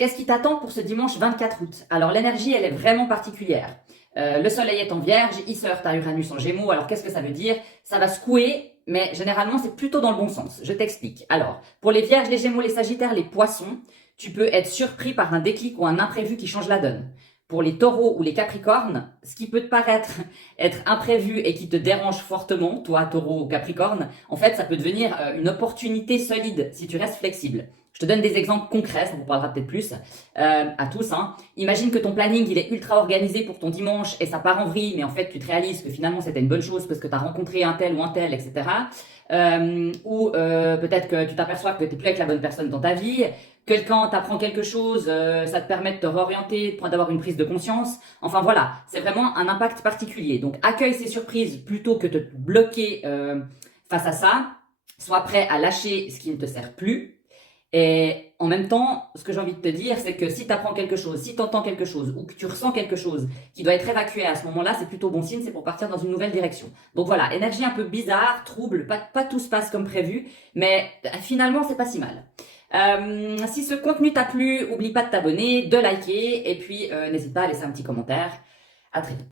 Qu'est-ce qui t'attend pour ce dimanche 24 août? Alors l'énergie, elle est vraiment particulière. Le soleil est en vierge, il se heurte à Uranus en gémeaux, alors qu'est-ce que ça veut dire? Ça va secouer, mais généralement c'est plutôt dans le bon sens. Je t'explique. Alors, pour les vierges, les gémeaux, les sagittaires, les poissons, tu peux être surpris par un déclic ou un imprévu qui change la donne. Pour les taureaux ou les capricornes, ce qui peut te paraître être imprévu et qui te dérange fortement, toi taureau ou capricorne, en fait ça peut devenir une opportunité solide si tu restes flexible. Je te donne des exemples concrets, ça vous parlera peut-être plus à tous. Imagine que ton planning il est ultra organisé pour ton dimanche et ça part en vrille, mais en fait tu te réalises que finalement c'était une bonne chose parce que tu as rencontré un tel ou un tel, etc. Ou peut-être que tu t'aperçois que tu n'es plus avec la bonne personne dans ta vie. Quelqu'un t'apprend quelque chose, ça te permet de te réorienter, d'avoir une prise de conscience. Enfin voilà, c'est vraiment un impact particulier. Donc accueille ces surprises plutôt que de te bloquer face à ça. Sois prêt à lâcher ce qui ne te sert plus. Et en même temps, ce que j'ai envie de te dire, c'est que si tu apprends quelque chose, si tu entends quelque chose ou que tu ressens quelque chose qui doit être évacué à ce moment-là, c'est plutôt bon signe, c'est pour partir dans une nouvelle direction. Donc voilà, énergie un peu bizarre, trouble, pas tout se passe comme prévu, mais finalement, c'est pas si mal. Si ce contenu t'a plu, oublie pas de t'abonner, de liker et puis n'hésite pas à laisser un petit commentaire. À très vite.